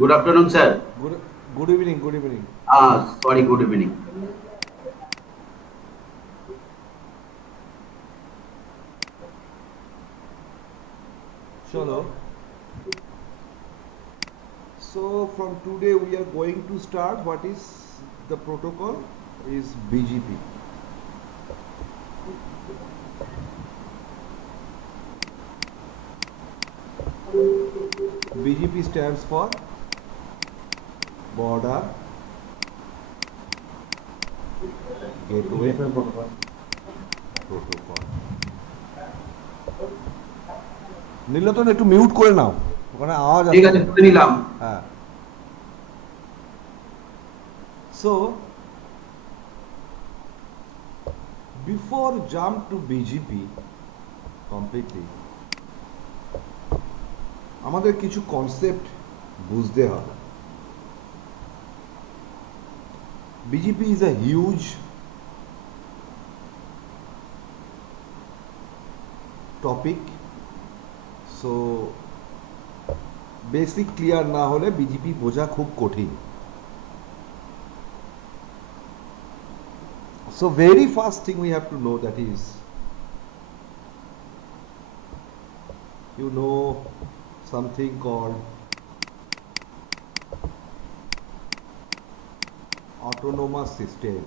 Good afternoon, sir. Good, good evening, good evening. Sorry, good evening. Chalo. So from today we are going to start what is the protocol is BGP. BGP stands for Border Gateway Protocol. নীলতন একটু mute করে নাও, ওখানে আওয়াজ ঠিক আসছে। আছে, শুনে নিলাম। হ্যাঁ। So before jump to BGP completely, আমাদের কিছু কনসেপ্ট বুঝতে হবে। BGP is a huge topic, so basic clear না হলে বিজিপি বোঝা খুব কঠিন। So very first thing we have to know, that is, you know something called autonomous system.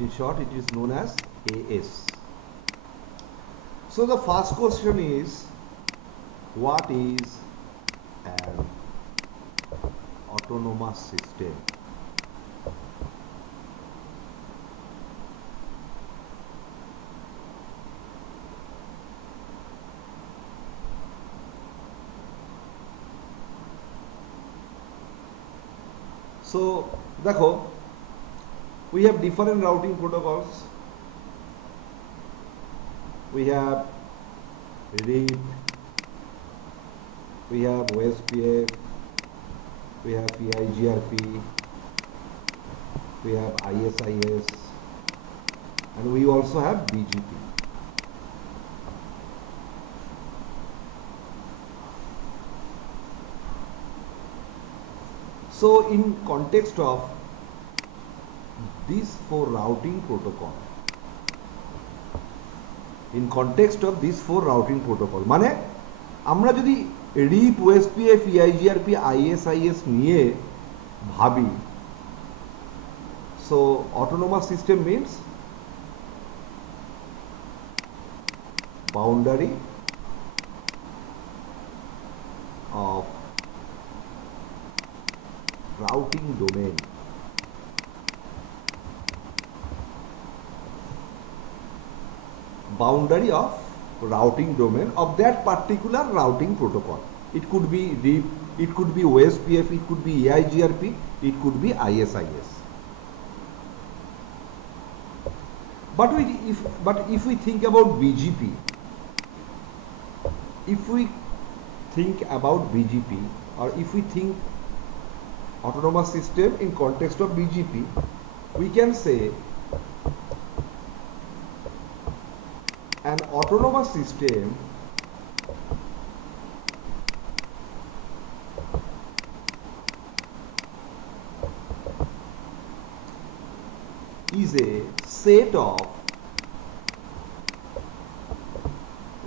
In short, it is known as AS. So the first question is, what is an autonomous system? So দেখো, we have different routing protocols. We have RIP, we have OSPF, we have EIGRP, we have ISIS, and we also have BGP. So in context of these four routing protocol, in context of these four routing protocol, মানে আমরা যদি RIP, OSPF, EIGRP, ISIS নিয়ে ভাবি, so autonomous system means boundary of routing domain. Boundary of routing domain of that particular routing protocol. It could be RIP, it could be OSPF, it could be EIGRP, it could be ISIS. But if we think about BGP, if we think about BGP, or if we think autonomous system in context of BGP, we can say an autonomous system is a set of,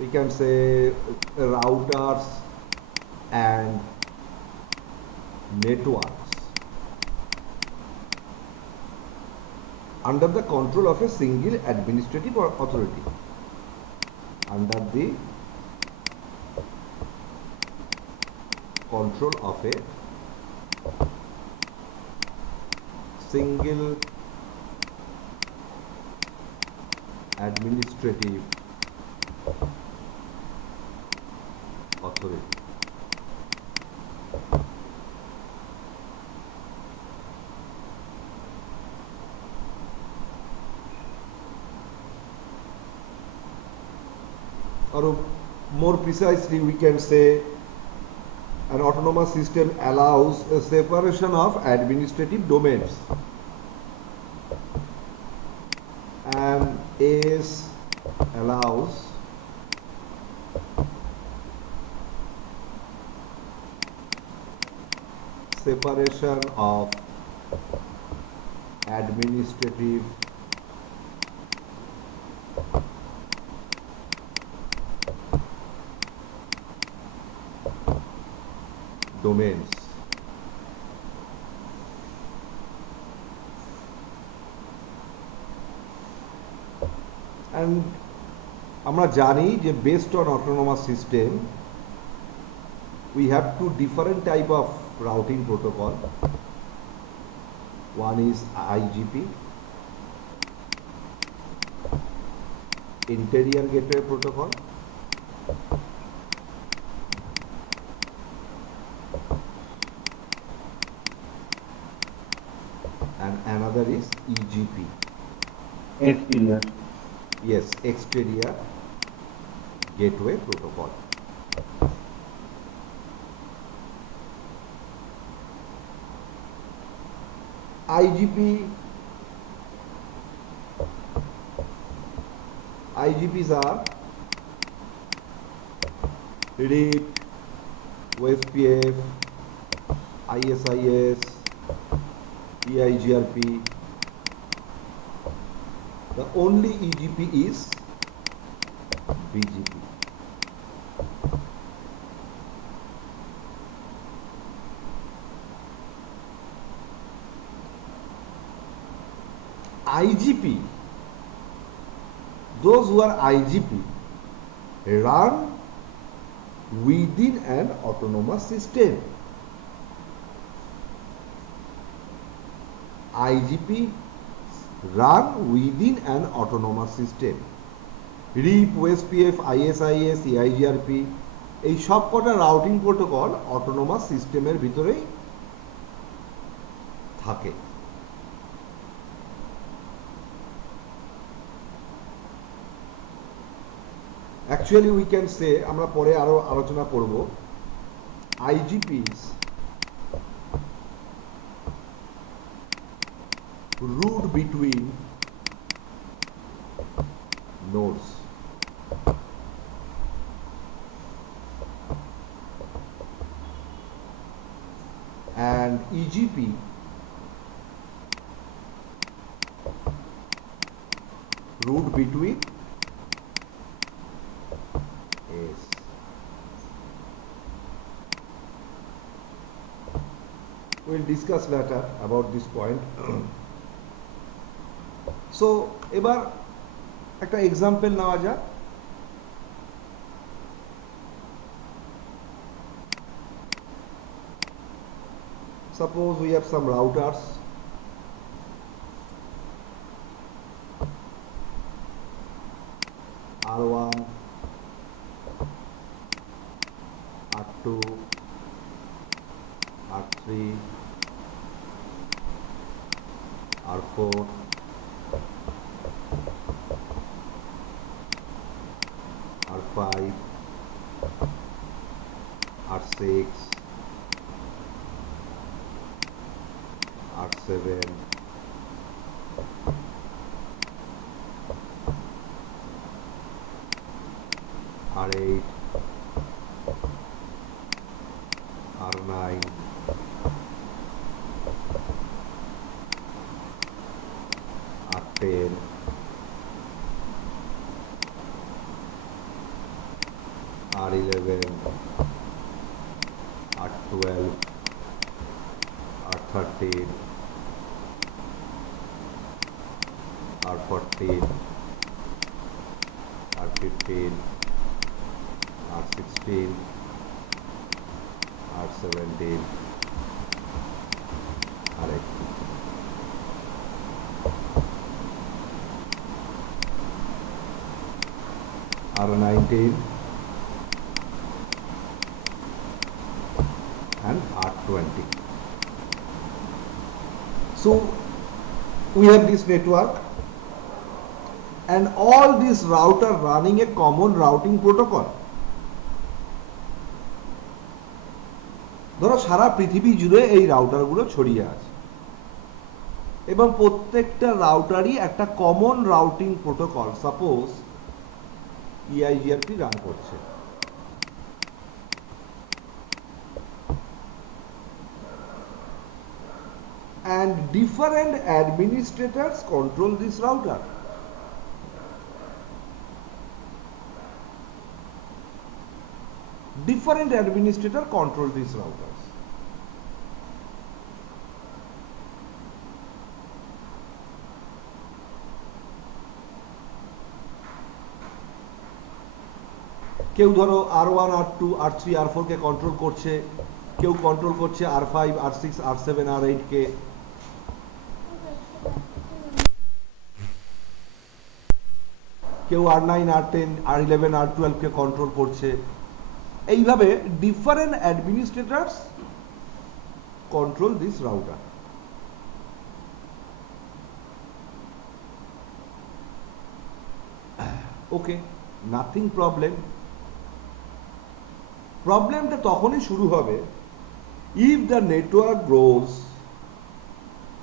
we can say, routers and networks under the control of a single administrative authority. Under the control of a single administrative authority. Or more precisely, we can say an autonomous system allows a separation of administrative domains, and AS allows separation of administrative domains. And আমরা জানি যে based on autonomous system we have two different type of routing protocol. One is IGP, Interior Gateway Protocol, and another is EGP. Exterior. Yes, Exterior Gateway Protocol. IGPs are RIP, OSPF, ISIS, EIGRP. The only EGP is BGP. IGP, those who are IGP run within an autonomous system. IGP run within an autonomous system. RIP, OSPF, ISIS, EIGRP এই সব কটা routing protocol autonomous সিস্টেমের ভিতরেই থাকে। Actually we can say, আমরা পরে আরো আলোচনা করব, IGPs route between nodes. And EGP route between is. We'll discuss later about this point. So এবার একটা এক্সাম্পল নেওয়া যাক। Suppose we have some routers R1, R2, R3, R4, R5, R6, R7, R8, R9, R10, R11, R12, R13, R14, R15, R16, R17, R18. R19 and R20. So we have this network and all these router running a common routing protocol. ধরো সারা পৃথিবী জুড়ে এই রাউটারগুলো ছড়িয়ে আছে এবং প্রত্যেকটা রাউটারই একটা common routing protocol, suppose EIGRP run করছে। and different administrators control this router. Different administrator control these routers. কেউ ধরো R1 R2 R3 R4 কে কন্ট্রোল করছে, কেউ কন্ট্রোল করছে R5 R6 R7 R8 কে, কেউ R9 R10 R11 R12 কে control করছে। এইভাবে different administrators control this router. Okay, nothing problem. প্রবলেমটা তখনই শুরু হবে if the network grows,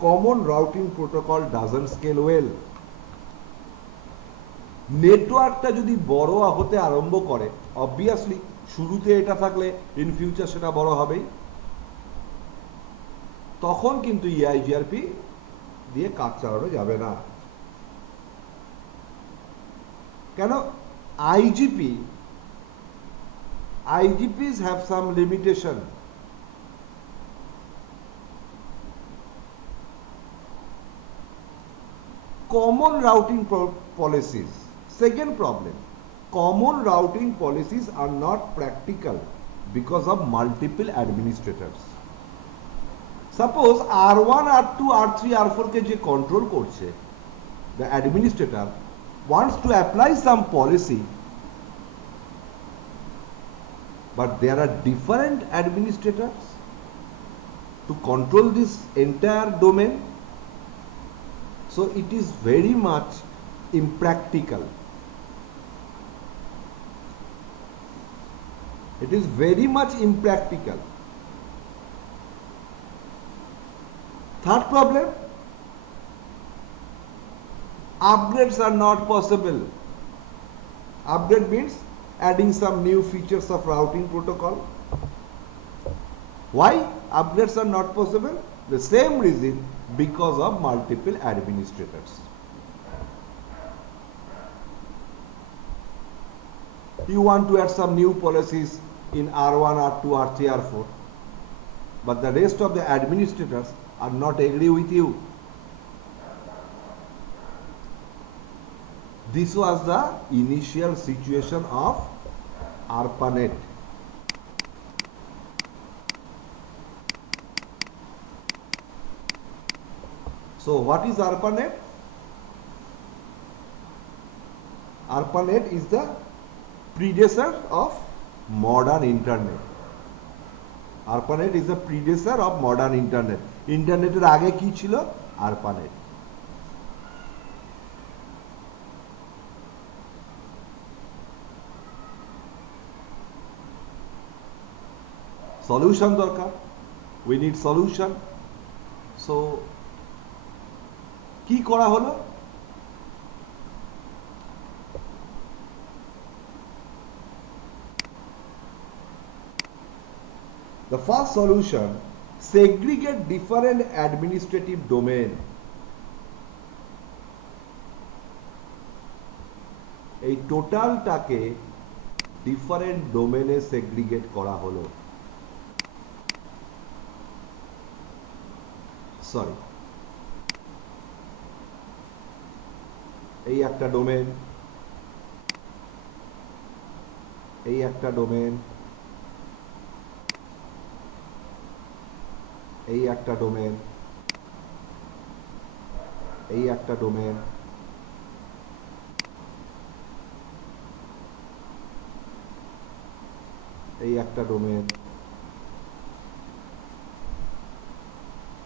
common routing protocol doesn't scale well. নেটওয়ার্কটা যদি বড় হতে আরম্ভ করে, অবভিয়াসলি শুরুতে এটা থাকলে ইন ফিউচার সেটা বড় হবেই, তখন কিন্তু ইআইজিআরপি দিয়ে কাজ চালানো যাবে না। কেন? IGPs have some limitation. Common routing policies. Second problem, common routing policies are not practical because of multiple administrators. Suppose R1, R2, R3, R4 ke je control korche, the administrator wants to apply some policy, but there are different administrators to control this entire domain. So it is very much impractical. It is very much impractical. Third problem, upgrades are not possible. Upgrade means adding some new features of routing protocol. Why upgrades are not possible? The same reason, because of multiple administrators. You want to add some new policies in R1, R2, R3, R4, but the rest of the administrators are not agree with you. This was the initial situation of Arpanet. So what is Arpanet? Arpanet is the predecessor of modern internet. Arpanet is the predecessor of modern internet. ইন্টারনেটের আগে কি ছিল? Arpanet. Solution দরকার, we need solution. So কি করা হলো? The first solution, segregate different administrative domain. এই টোটালটাকে different ডোমেনে সেগ্রিগেট করা হলো। সরি, এই একটা ডোমেন, এই একটা ডোমেন, এই একটা ডোমেন, এই একটা ডোমেন, এই একটা ডোমেন,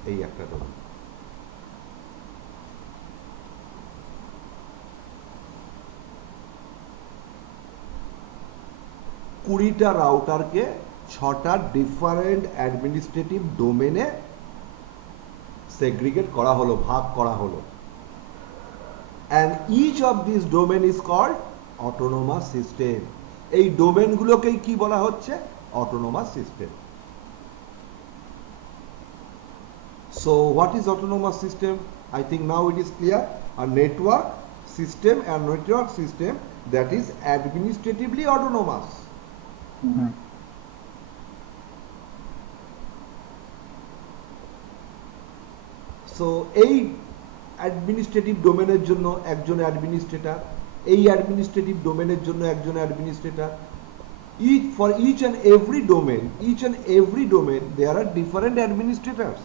এই একটা ডোমেন। কুড়িটা রাউটারকে 6টা ডিফারেন্ট অ্যাডমিনিস্ট্রেটিভ ডোমেনে সেগ্রিগেট করা হলো, ভাগ করা হলো। and each of these domain is called autonomous system. এই ডোমেনগুলোকেই কি বলা হচ্ছে? Autonomous system. So what is autonomous system? I think now it is clear. A network system that is administratively autonomous. So এই অ্যাডমিনিস্ট্রেটিভ ডোমেনের জন্য একজন administrator, এই administrative ডোমেনের জন্য একজন administrator. For each and every domain there are different administrators.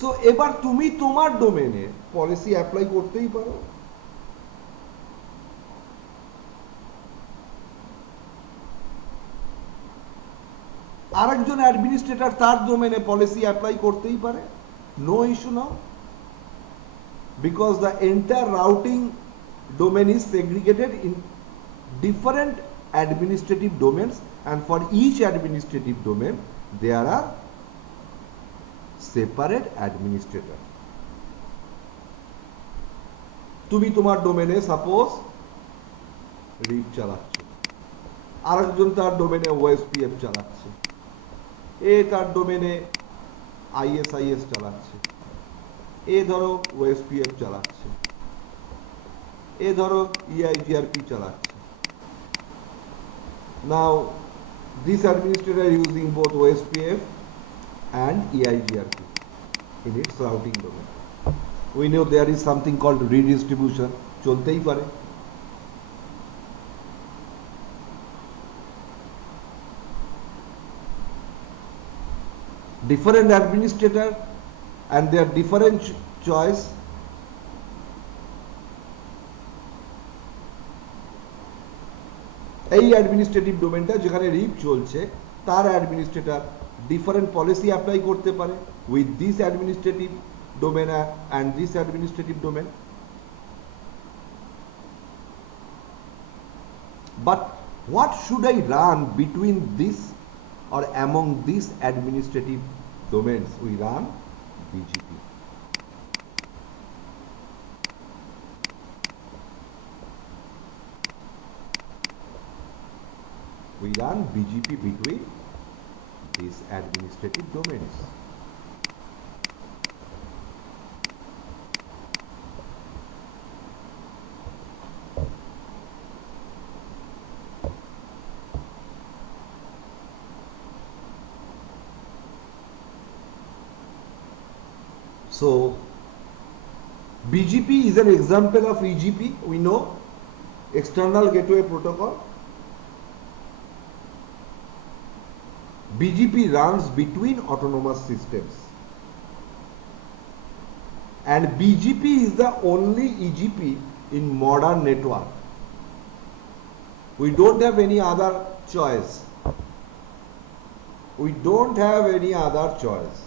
So এবার তুমি তোমার ডোমেনে পলিসি অ্যাপ্লাই করতেই পারো। আরেকজন অ্যাডমিনিস্ট্রেটর তার ডোমেনে পলিসি অ্যাপ্লাই করতেই পারে, no issue now, because the entire routing domain is segregated in different administrative domains, and for each administrative domain there are separate administrator. তুমি তোমার ডোমেনে সাপোজ রিড চালাচ্ছ, আরেকজন তার ডোমেনে ওএসপিএফ চালাচ্ছে, এ তার ডোমেনে আইএসআইএস চালাচ্ছে, এ ধরো ওএসপিএফ চালাচ্ছে, এ ধরো ইআইজিআরপি চালাচ্ছে। Now this administrator using both OSPF and EIGRP in its routing domain. We know there is something called redistribution, চলতেই পারে। Different administrator and their different choice. এই অ্যাডমিনিস্ট্রেটিভ ডোমেনটা যেখানে রিপ চলছে তার অ্যাডমিনিস্ট্রেটর different policy apply করতে পারে with this administrative domain and this administrative domain. But what should I run between this or among these administrative domains? We run BGP. We run BGP between these administrative domains. So BGP is an example of EGP. We know external gateway protocol. BGP runs between autonomous systems, and BGP is the only EGP in modern network. We don't have any other choice. We don't have any other choice.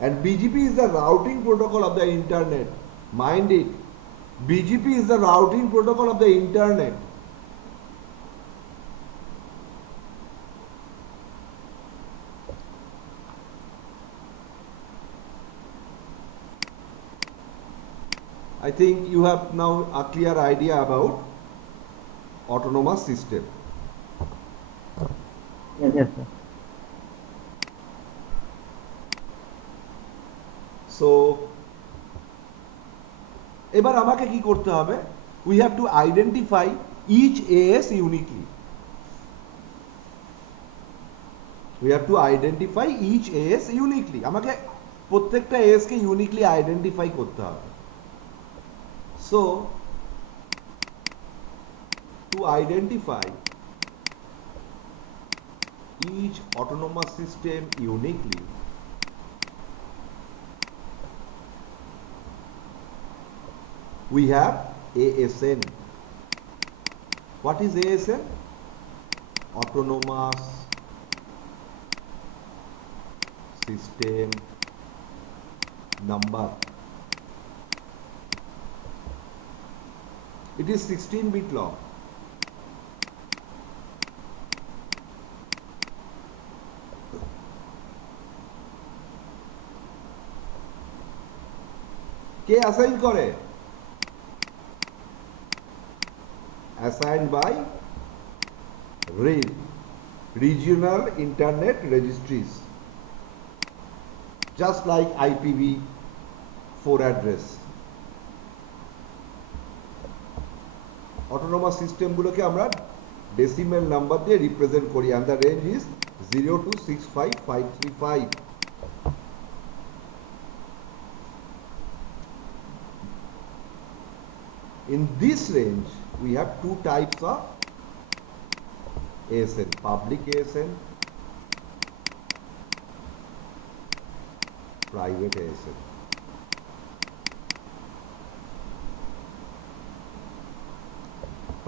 And BGP is the routing protocol of the internet. Mind it, BGP is the routing protocol of the internet. I think you have now a clear idea about autonomous system. Yes, sir. So এবার আমাকে কি করতে হবে? We have to identify each AS uniquely. We have to identify each AS uniquely. আমাকে প্রত্যেকটা AS কে uniquely identify করতে হবে। So to identify each autonomous system uniquely, we have ASN. What is ASN? Autonomous System Number. It is 16-bit long. K assign করে? Assigned by RIV. regional internet registries, just like IPv4 address. Autonomous সিস্টেমগুলোকে আমরা decimal number দিয়ে represent করি, and the range is 0 to 65535. In this range we have two types of ASN, public ASN, private ASN.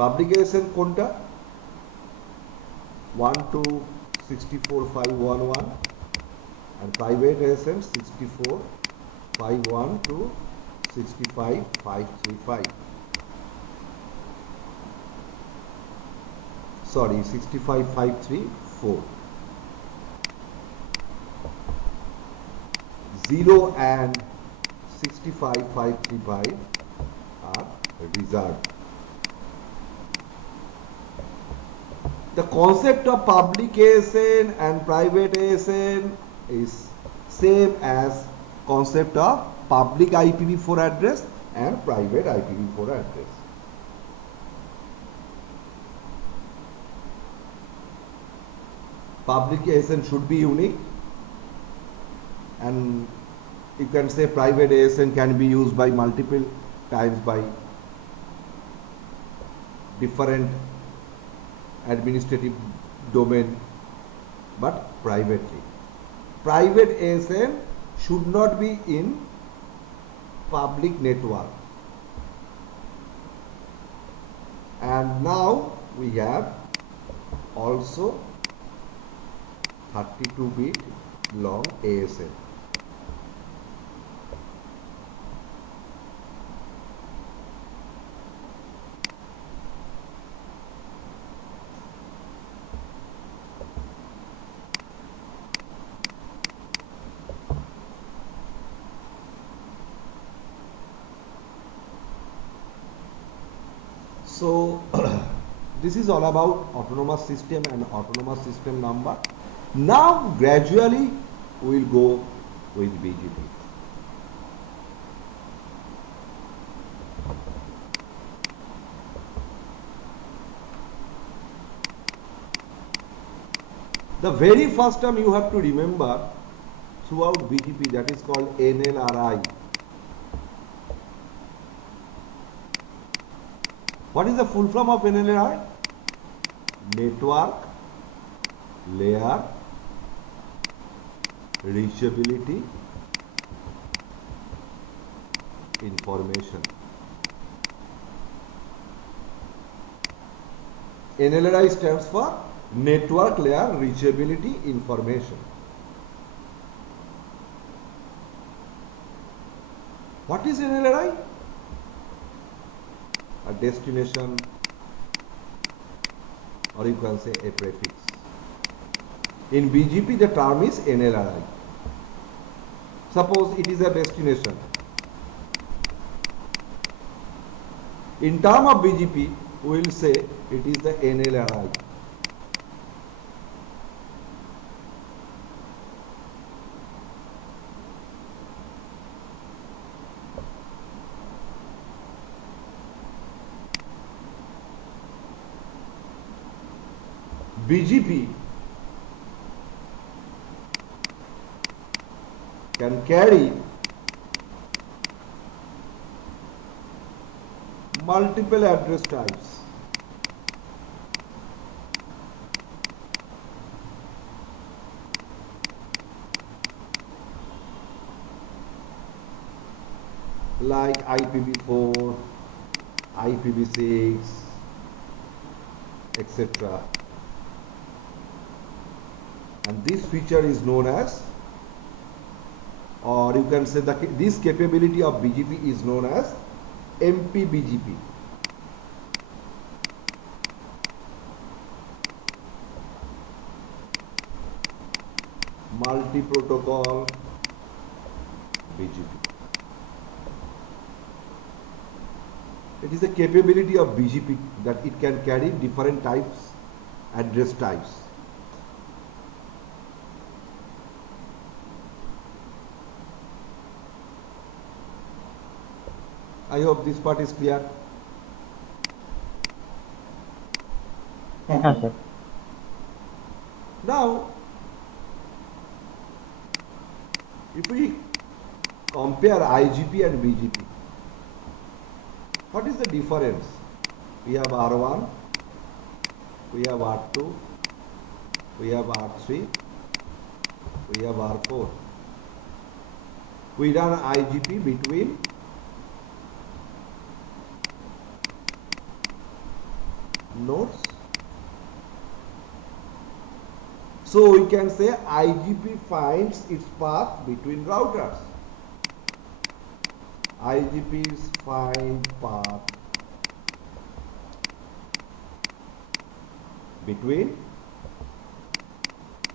Public ASN কোনটা? 1 to 64511 and private ASN 6451 to 65535. Sorry, 65534. 0 and 65535 are reserved. The concept of public ASN and private ASN is same as concept of public IPv4 address and private IPv4 address. Public ASN should be unique, and you can say private ASN can be used by multiple times by different administrative domain, but privately. Private ASN should not be in public network. And now we have also 32-bit long ASN. So this is all about autonomous system and autonomous system number. Now gradually we will go with BGP. The very first term you have to remember throughout BGP, that is called NLRI. What is the full form of NLRI? Network Layer Reachability Information. NLRI stands for Network Layer Reachability Information. What is NLRI? A destination, or you can say a prefix. In BGP the term is NLRI. Suppose it is a destination. In term of BGP we will say it is the NLRI. BGP can carry multiple address types. Like IPv4, IPv6, etc. And this feature is known as, or you can say that this capability of BGP is known as MPBGP. Multi-protocol BGP. It is a capability of BGP that it can carry different types, address types. I hope this part is clear. হ্যাঁ sir Now, if we compare IGP and BGP, what is the difference? We have R1, we have R2, we have R3, we have R4. We run IGP between nodes. So we can say IGP finds its path between routers. IGPs find path between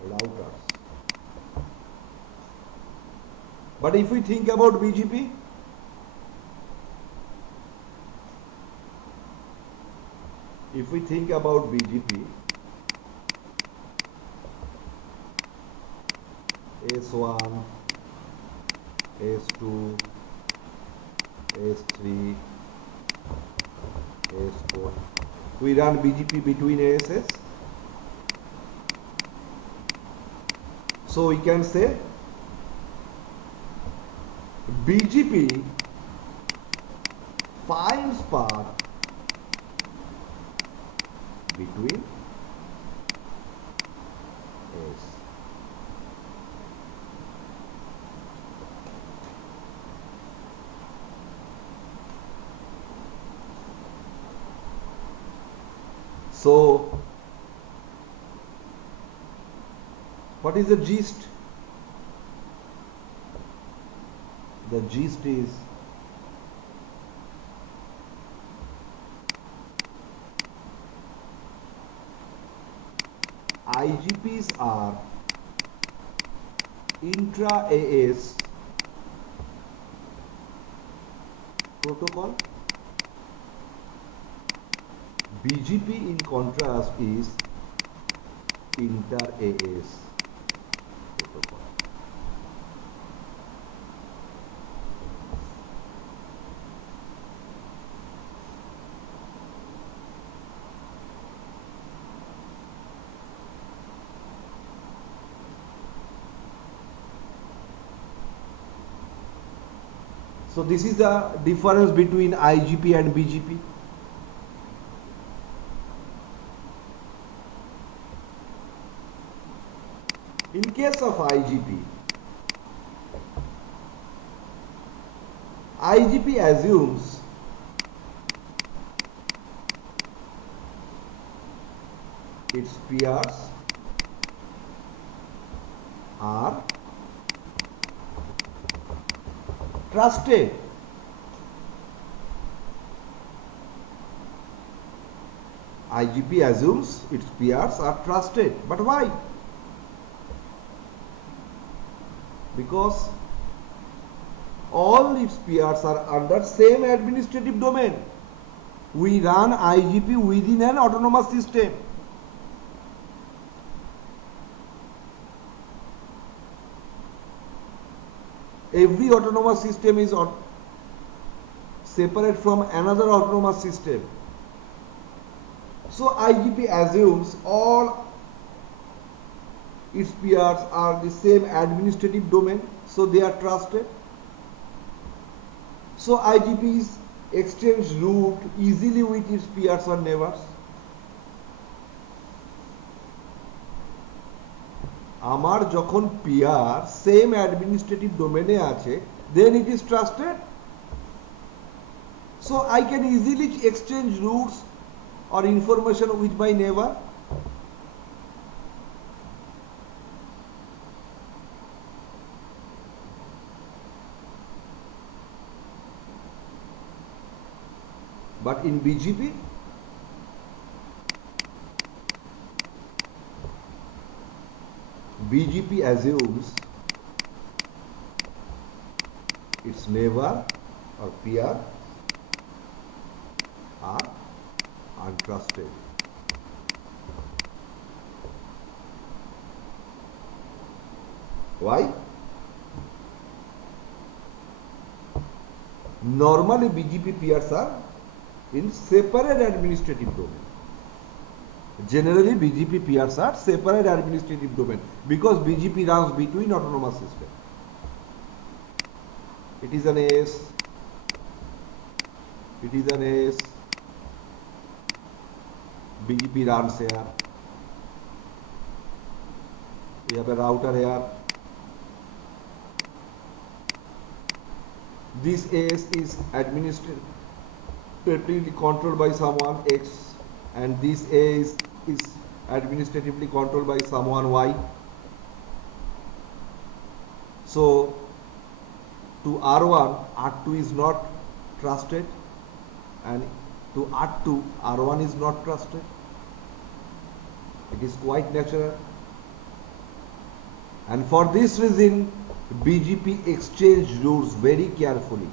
routers. But if we think about BGP, if we think about BGP, S1, S2, S3, S4, we run BGP between ASs. So we can say BGP finds path between S. So, what is the gist? The gist is IGPs are intra-AS protocol. BGP in contrast is inter-AS protocol. So this is the difference between IGP and BGP. In case of IGP, IGP assumes its peers are trusted. IGP assumes its peers are trusted. But why? Because all its peers are under same administrative domain. We run IGP within an autonomous system. Every autonomous system is separate from another autonomous system. So IGP assumes all its peers are the same administrative domain, so they are trusted. So IGPs exchange route easily with its peers or neighbors. আমার যখন peer same administrative domain এ আছে, then it is trusted. So I can easily exchange routes or information with my neighbor. But in BGP, BGP assumes its neighbor or peer are untrusted. Why? Normally BGP peers are in separate administrative domain. Generally BGP peers are separate administrative domain because BGP runs between autonomous systems. It is an AS, it is an AS, BGP runs here, we have a router here. This AS is administratively controlled by someone X, and this AS is administratively controlled by someone Y. So to R1, R2 is not trusted, and to R2, R1 is not trusted. It is quite natural. And for this reason, BGP exchange rules very carefully.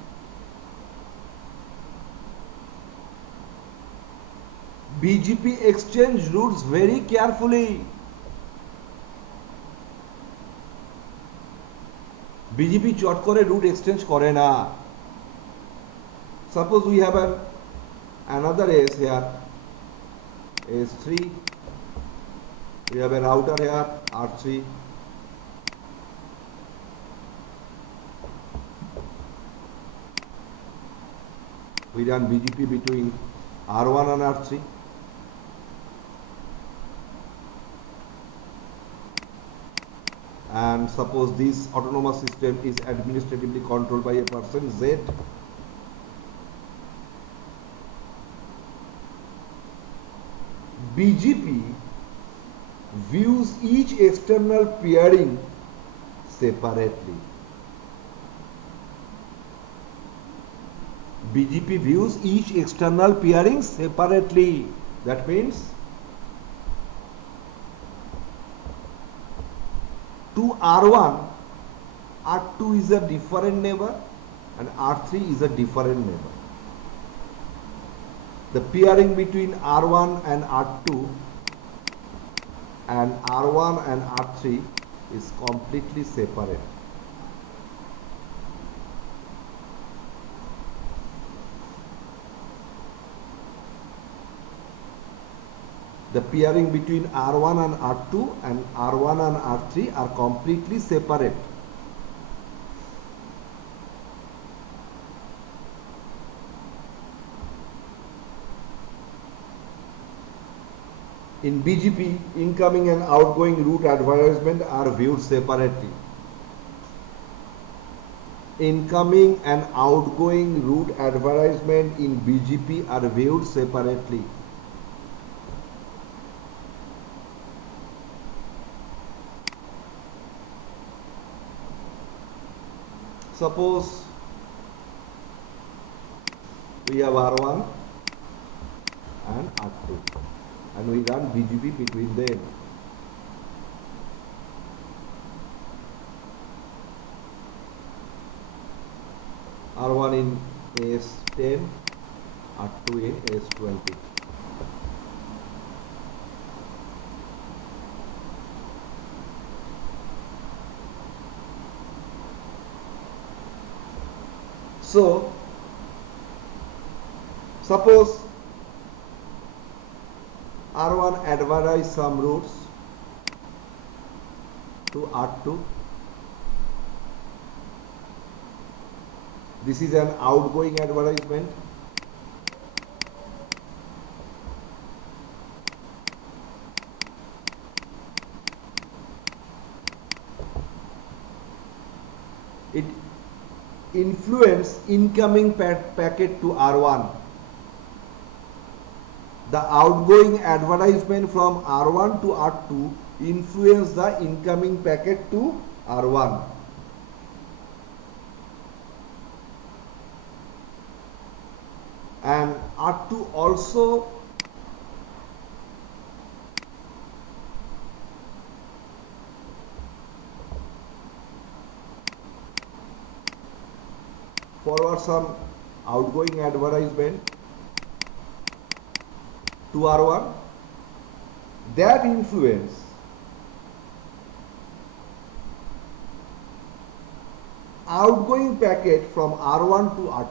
BGP exchange rules very carefully. BGP চট করে root exchange করে না. Suppose we have another AS here, AS3. We have a router here, R3. We run BGP between R1 and R3. And suppose this autonomous system is administratively controlled by a person Z. BGP views each external peering separately. BGP views each external peering separately. That means to R1, R2 is a different neighbor and R3 is a different neighbor. The peering between R1 and R2 and R1 and R3 is completely separate. The peering between R1 and R2 and R1 and R3 are completely separate. In BGP, incoming and outgoing route advertisement are viewed separately. Incoming and outgoing route advertisement in BGP are viewed separately. Suppose we have R1 and R2 and we run BGP between them. R1 in AS10, R2 in AS20. So, suppose R1 advertise some routes to R2. This is an outgoing advertisement. It influence incoming packet to R1. The outgoing advertisement from R1 to R2 influence the incoming packet to R1. And R2 also forward some outgoing advertisement to R1. That influence outgoing packet from R1 to R2.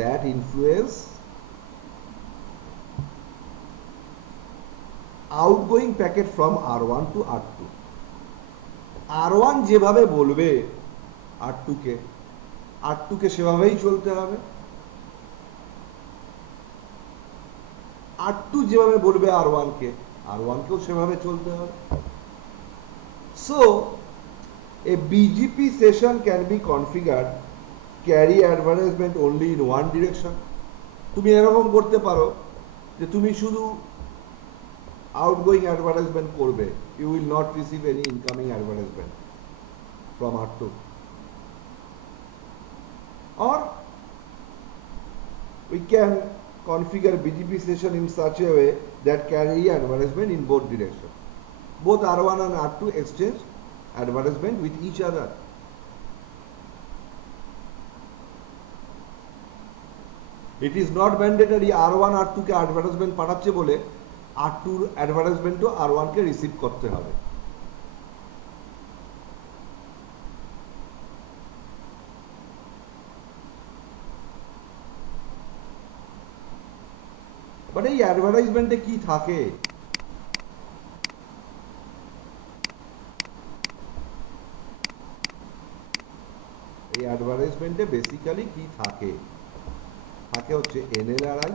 that influence outgoing packet from R1 to R2. R1 যেভাবে বলবে R2 কে, R2 কে সেভাবেই চলতে হবে, R2 যেভাবে বলবে R1 কে, R1 কেও সেভাবে চলতে হবে. So a BGP session can be configured carry advertisement only in one direction. তুমি এরকম করতে পারো যে তুমি শুধু outgoing advertisement করবে, you will not receive any incoming advertisement from R2. Or we can configure BGP session in such a way that carry advertisement in both directions. Both R1 and R2 exchange advertisement with each other. It is not mandatory R1 R2 K advertisement পাঠাচ্ছে বলে R2 advertisement ও R1 কে receive করতে হবে. But এই অ্যাডভার্টাইজমেন্টে কি থাকে? এই অ্যাডভার্টাইজমেন্টে basically কি থাকে? থাকে হচ্ছে NLRI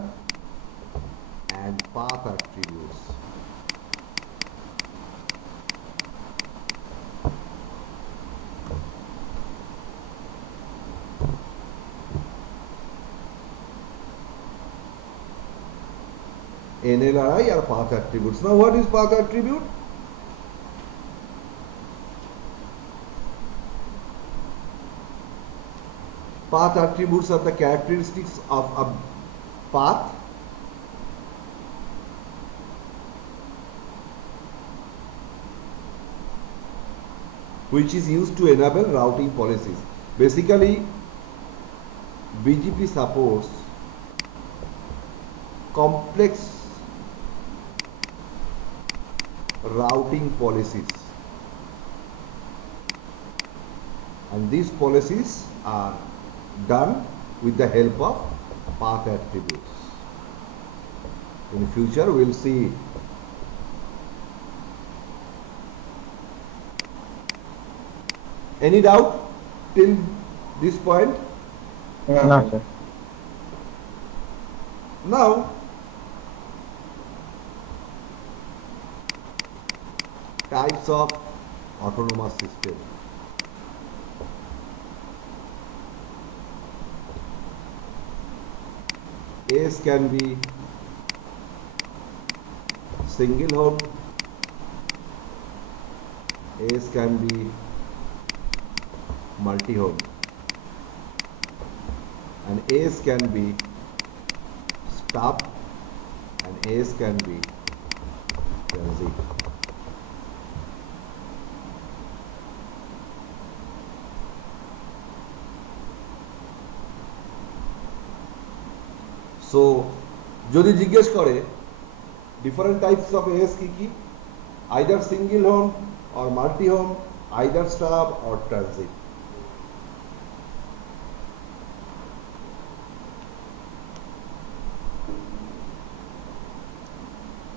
and path attributes. NLRI are path attributes. Now what is path attribute? Path attributes are the characteristics of a path which is used to enable routing policies. Basically, BGP supports complex routing policies, and these policies are done with the help of path attributes. In the future we will see it. Any doubt till this point? No, sir. Now types of autonomous system. AS can be single home, AS can be multi-home, and AS can be stub, and AS can be transit. So যদি জিজ্ঞেস করে different types of AS কি কি, either single home or multi home, either stub or transit.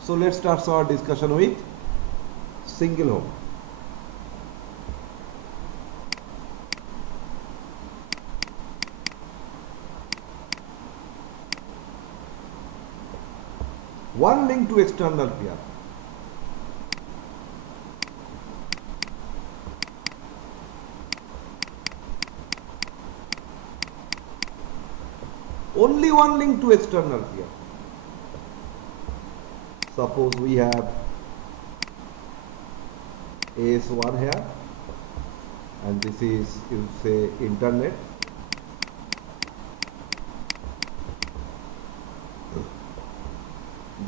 So let's start our discussion with single home. One link to external peer. Only one link to external peer. Suppose we have AS1 here, and this is, you say, internet.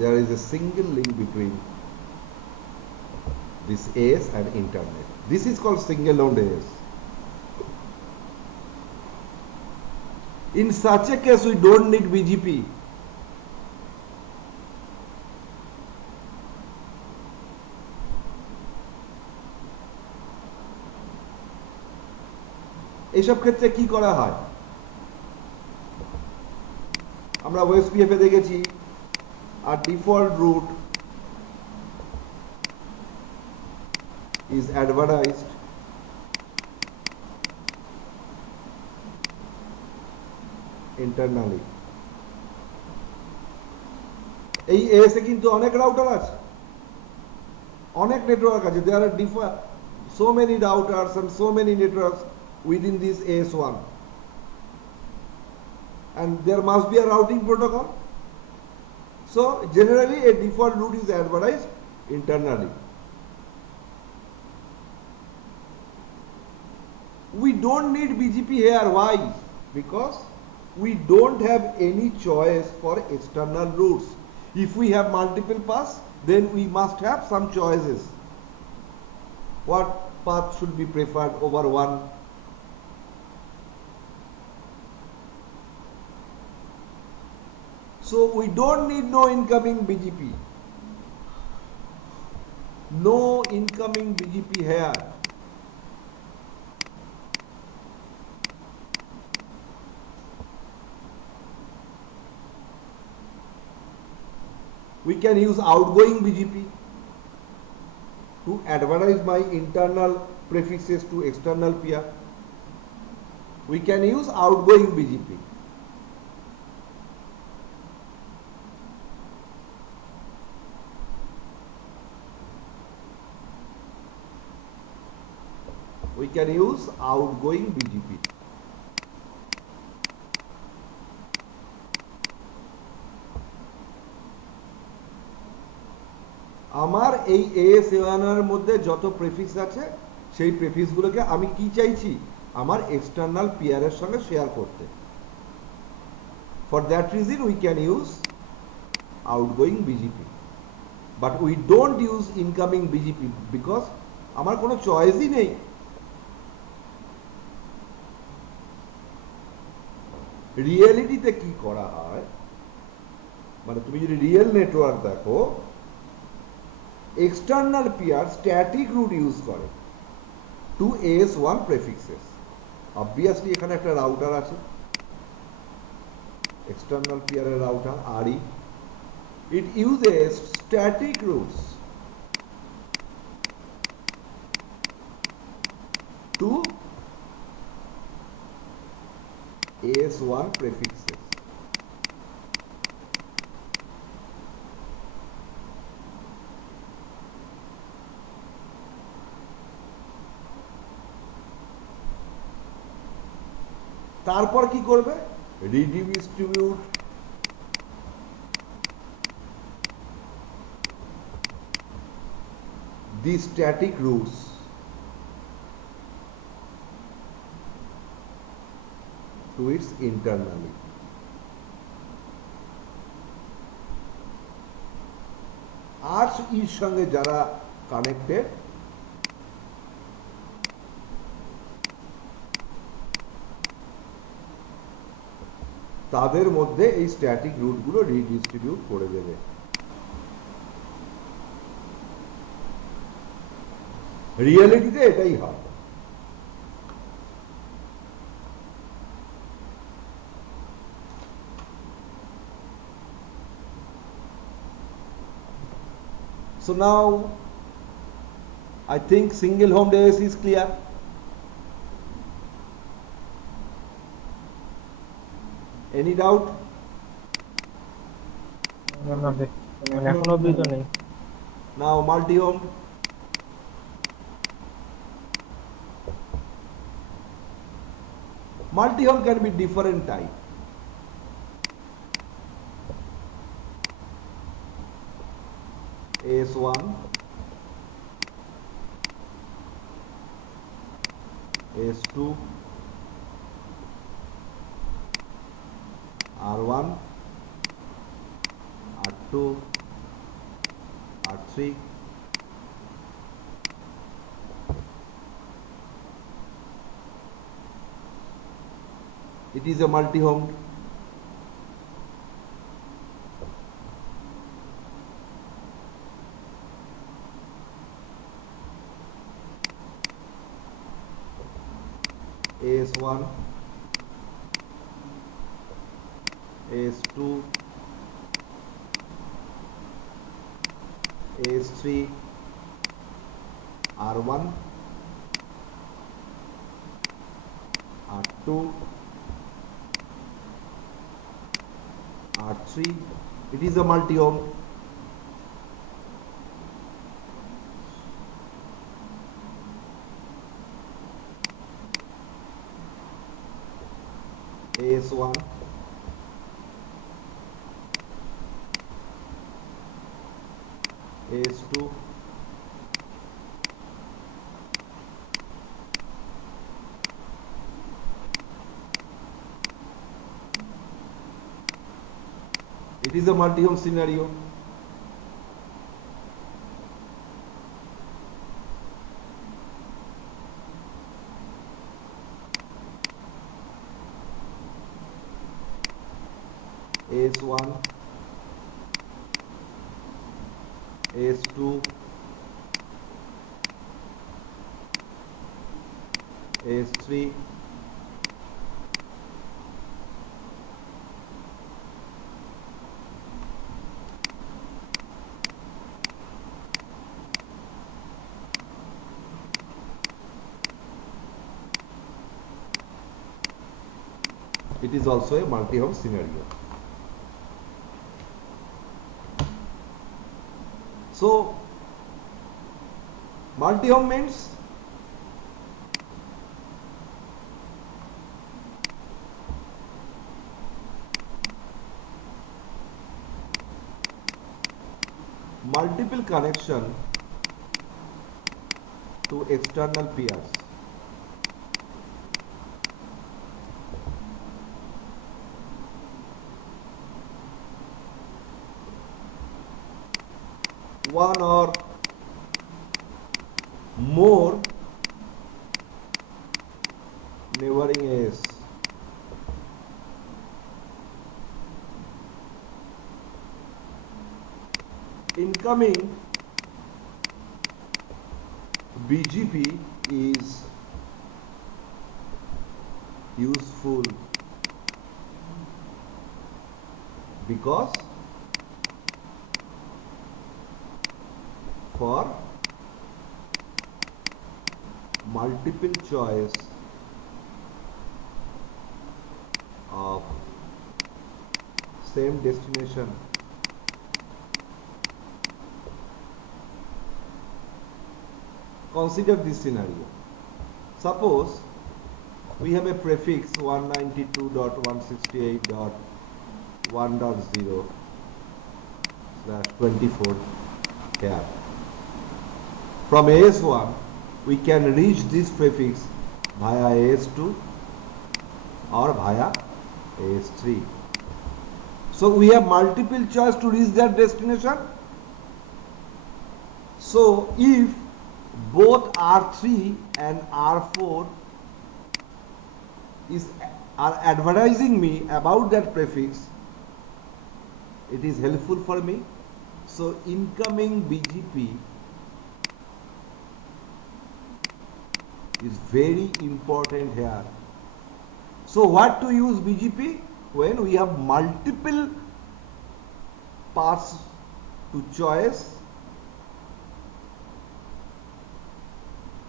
There is a single link between this AS and internet. This is called single node AS. In such a case, we don't need BGP. এসব ক্ষেত্রে কি করা হয়? আমরা OSPF এ দেখেছি আর default route is advertised internally. এই এস এ কিন্তু অনেক রাউটার আছে, অনেক নেটওয়ার্ক আছে। there are so many routers and so many networks within this AS1, and there must be a routing protocol. So generally a default route is advertised internally. We don't need BGP here. Why? Because we don't have any choice for external routes. If we have multiple paths, then we must have some choices. What path should be preferred over one? So we don't need no incoming BGP. No incoming BGP here. We can use outgoing BGP to advertise my internal prefixes to external peer. We can use outgoing BGP. We can use outgoing BGP. আমার এই AS1 এর মধ্যে যত prefix আছে সেই প্রেফিক্সগুলোকে আমি কি চাইছি আমার এক্সটার্নাল পিয়ারের সঙ্গে শেয়ার করতে। For that reason we can use outgoing BGP, but we don't use incoming BGP because আমার কোনো চয়েসই নেই। রিয়েলিটিতে কি করা হয়, মানে তুমি যদি রিয়েল নেটওয়ার্ক দেখো, external peer static route use করে to AS1 prefixes. Obviously এখানে একটা রাউটার আছে, external peer এর router RE. It uses static routes to AS1 prefixes. তারপর কি করবে, redistribute these static routes to its internally. আর এর সঙ্গে যারা কানেক্টেড তাদের মধ্যে এই স্ট্যাটিক রুটগুলো রিডিস্ট্রিবিউট করে দেবে। রিয়েলিটিতে এটাই হয়। So now I think single home AS is clear. Any doubt? এখন অবধি তো নেই। Now multi-home. Multi-home can be different type. AS1, AS2, R1, R2, R3. It is a multi-home. AS1, AS2, AS3, R1, R2, R3. It is a multi-ohm. AS1, AS2, it is a multi-ohm scenario. AS1, AS2, AS3, it is also a multi-ohm scenario. So, multi-ohm means multiple connection to external peers. One or more neighboring AS. Incoming BGP is useful because for multiple choice of same destination. Consider this scenario. Suppose we have a prefix 192.168.1.0/24 here. From AS1 we can reach this prefix via AS2 or via AS3. So we have multiple choice to reach that destination. So if both R3 and R4 are advertising me about that prefix, it is helpful for me. So incoming BGP is very important here. So what to use BGP? When we have multiple paths to choice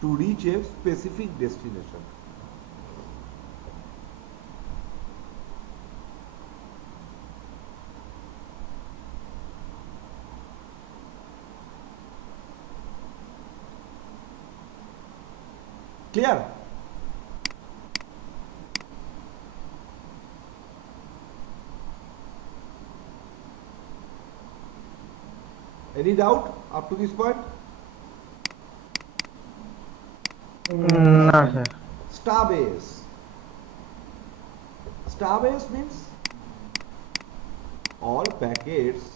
to reach a specific destination. Clear? Any doubt up to this point? No, sir. Starbase. Starbase means all packets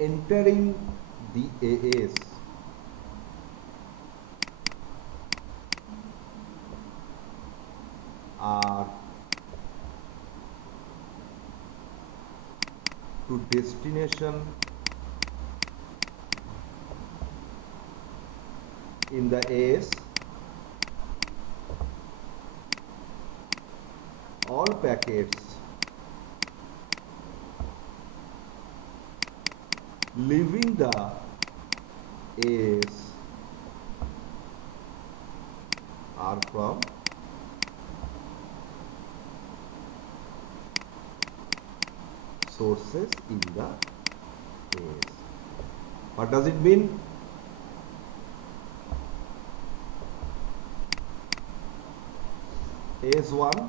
entering the AS are to destination in the AS all packets leaving the AS are from sources in the AS. What does it mean? AS1,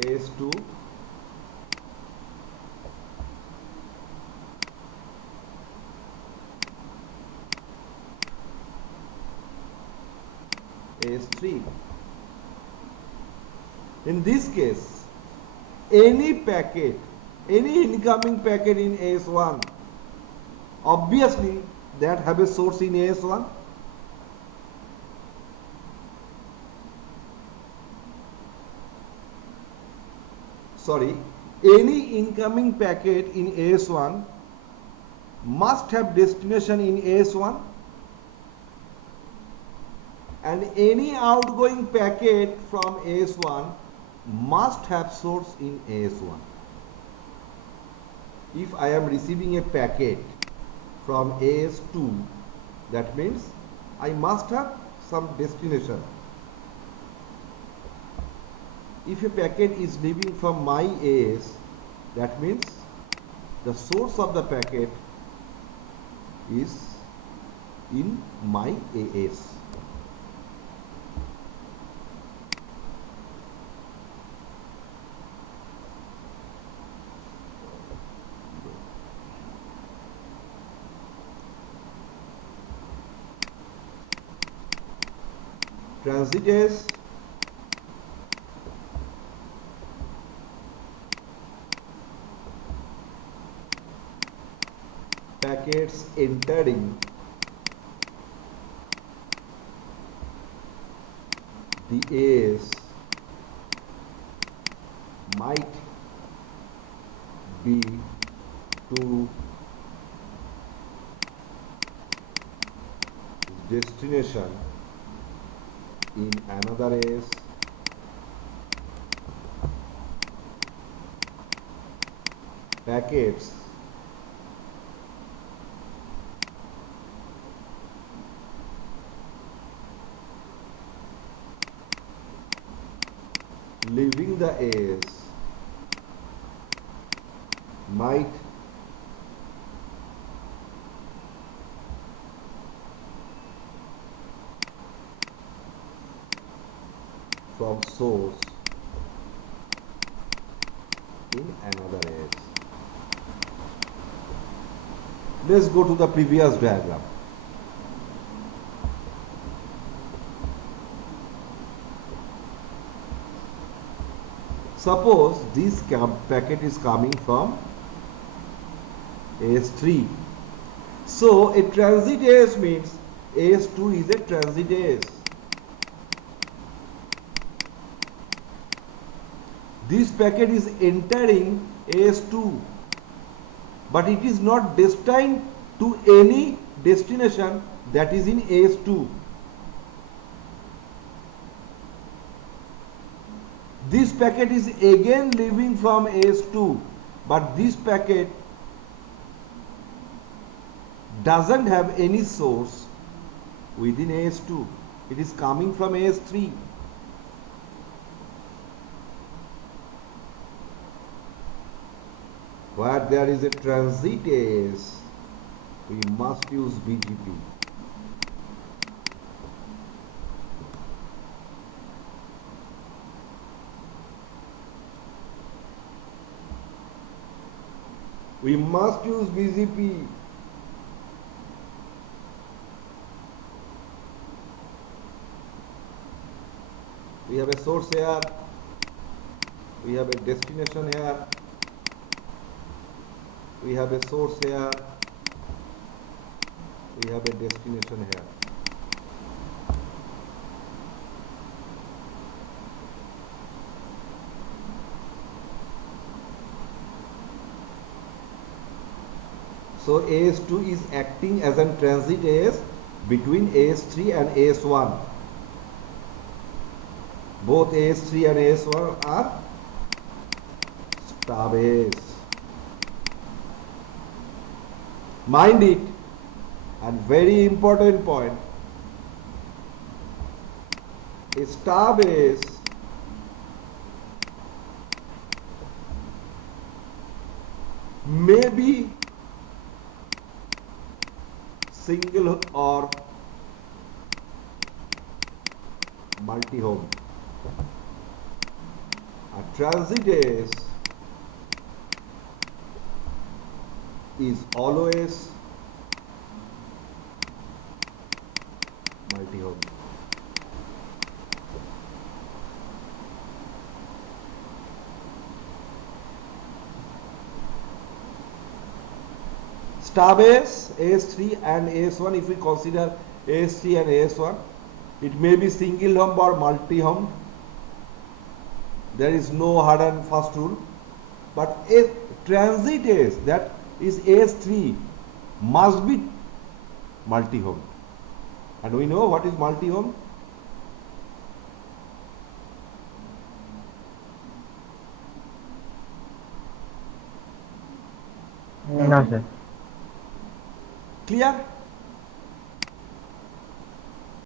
AS2, AS3. In this case, any packet, any incoming packet in AS1, obviously that have a source in AS1. Sorry, any incoming packet in AS1 must have destination in AS1, and any outgoing packet from AS1 must have source in AS1. If I am receiving a packet from AS2, that means I must have some destination. If a packet is leaving from my AS, that means the source of the packet is in my AS. Transit AS, packets entering the AS might be to destination in another AS, packets leaving the AS might from source in another AS. Let's go to the previous diagram. Suppose this packet is coming from AS3. So a transit AS means AS2 is a transit AS. This packet is entering AS2, but it is not destined to any destination that is in AS2. This packet is again leaving from AS2, but this packet doesn't have any source within AS2. It is coming from AS3. Where there is a transit AS, we must use BGP. We must use BGP. We have a source here, we have a destination here, we have a source here, we have a destination here. So AS2 is acting as a transit AS between AS3 and AS1. Both AS3 and AS1 are starbase. Mind it, and very important point, a starbase may be single or multi-home. A transitase is always multi-home. Starbase AS3 and AS1, if we consider AS3 and AS1, it may be single home or multi-home. There is no hard and fast rule. But a transitase, that is AS3, must be multi-home. And we know what is multi-home? No, sir. Clear?